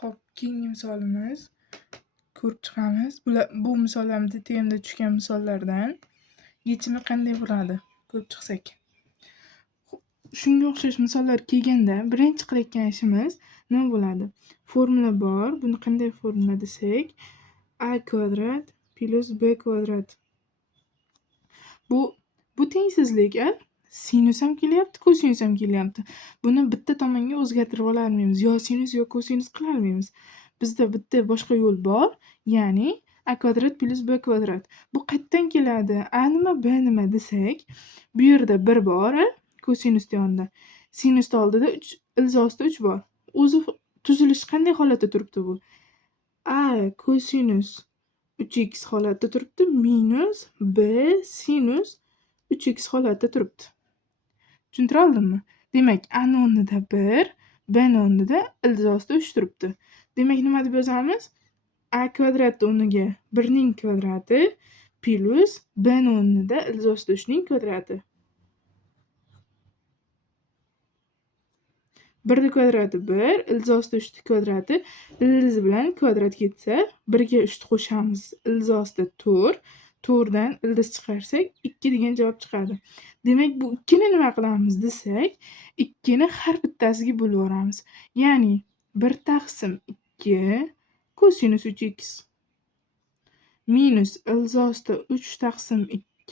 Xo'p, keyingi misolimiz ko'rib chiqamiz. Bu misollarimiz TMda tushgan misollardan yechimi qanday bo'ladi? Ko'rib chiqsak. Shunga o'xshash misollar kelganda birinchi qilayotgan ishimiz nima bo'ladi? Formula bor. Buni qanday formula desak, a kvadrat plus b kvadrat. Bu tengsizlik, sinus ham kelyapti, kosinus ham kelyapti. Buni bitta tomonga o'zgartirib olarmaymiz. Yo sinus yo kosinus qila olmaymiz. Bizda bitta boshqa yo'l bor, ya'ni a kvadrat plus b kvadrat. Bu qayerdan keladi? A nima, b nima desak, bu yerda 1 bor, kosinusning yonida. Sinusning oldida 3, ilzosida 3 bor. O'zi tuzilishi qanday holatda turibdi bu? A kosinus 3x holatda turibdi, minus b sinus 3x holatda turibdi. Tushuntira oldimmi? Demak, a ning o'rnida 1, b ning o'rnida ilzosida 3 turibdi. Demak, nima deb yozamiz? A kvadrat o'rniga 1 ning kvadrati plus b ning o'rnida ilzosida 3 ning kvadrati. 1 ning kvadrati 1, ilzosida 3 ning kvadrati, ildiz bilan kvadrat ketsa, 1 ga 3 qo'shamiz, ilzosida 4, 4 dan ildiz chiqarsak 2 degan javob chiqadi. Demak, bu 2 ni nima qilamiz desak, 2 ni har bittasiga bo'lib yuboramiz. Ya'ni 1 taqsim 2 kosinus 3x minus ilzosida 3 taqsim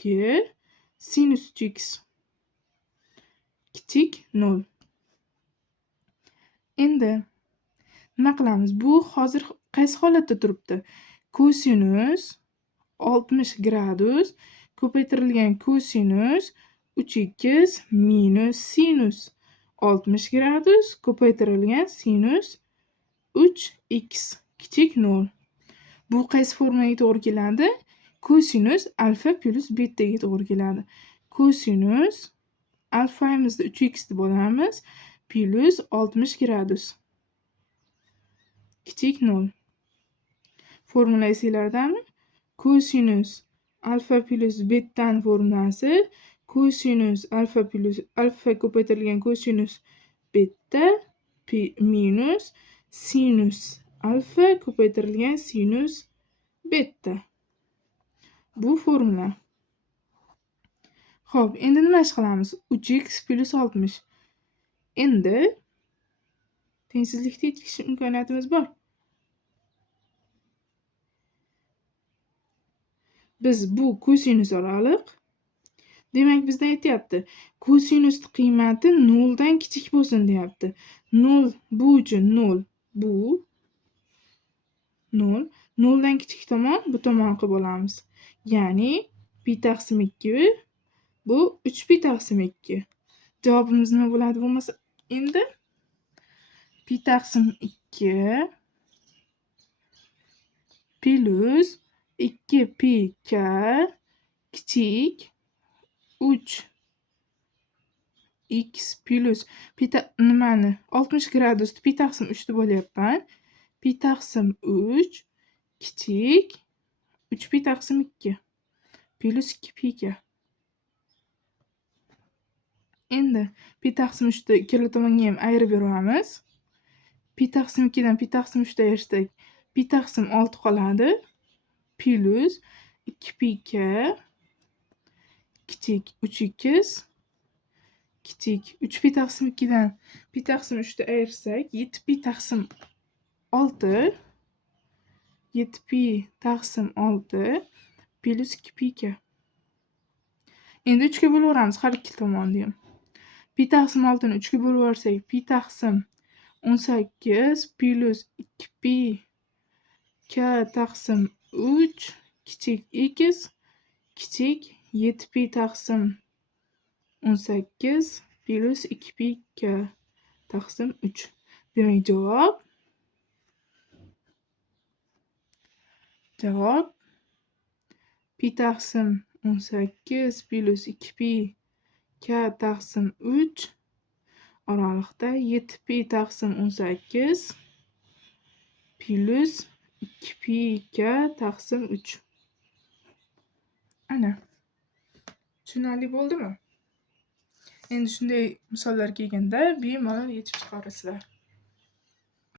2 sinus 3x kichik 0. Endi nima qilamiz? Bu hozir qaysi holatda turibdi? Kosinus 60 gradus ko'paytirilgan kosinus 3x minus sinus 60 gradus ko'paytirilgan sinus 3x kichik 0. Bu qaysi formulaga to'g'ri keladi? Kosinus alfa plus betaga to'g'ri keladi. Kosinus alfamizni 3x deb olamiz plus 60 gradus kichik 0. Formula esinglardami? Kosinus alfa plus betani formulasi kosinus alfa plus alfa ko'paytirilgan kosinus beta minus sinus alfa ko'paytirilgan sinus beta. Bu formula. Xo'p, endi nima ish qilamiz? 3x plus 60. Endi tengsizlikda yetkazishga imkoniyatimiz bor. Biz bu kosinus oraliq. Demak, bizdan aytyapti, kosinus qiymati 0 dan kichik bo'lsin deyapti. 0 bu uchun 0, bu 0, 0 dan kichik tomon bu tomon qilib olamiz. Ya'ni pi taqsim 2 bu 3 pi taqsim 2. Javobimiz nima bo'ladi bo'lmasa? Endi pi taqsim 2 plus 2 pi k kichik 3 x plus nimani 60 gradus pi taqsim 3 deb olyapman. Pi taqsim 3 kichik 3 pi taqsim 2 plus 2 pi k. Endi pi taqsim 3 ni ikkala tomonga ham ayirib beramiz. Pi taqsim 2 dan pi taqsim 3 ni ayirsak, pi taqsim 6 qoladi plus 2 pi k kichik 3x kichik 3 pi taqsim 2 dan pi taqsim 3 ni ayirsak 7 pi taqsim 6 7 pi taqsim 6 plus 2 pi k. Endi 3 ga bo'lib yuboramiz har ikki tomonni ham. Pi taqsim 6 ni 3 ga bo'lib yuborsak, pi taqsim 18 plus 2 pi k taqsim 3 kichik x kichik 7 pi taqsim 18 plus 2 pi k taqsim 3. Demak, javob pi taqsim 18 plus 2 pi k taqsim 3 oraliqda 7 pi taqsim 18 plus 2 pi k taqsim 3. Ana. Tushunarli bo'ldimi? Endi shunday misollar kelganda bemalol yechib chiqarasizlar.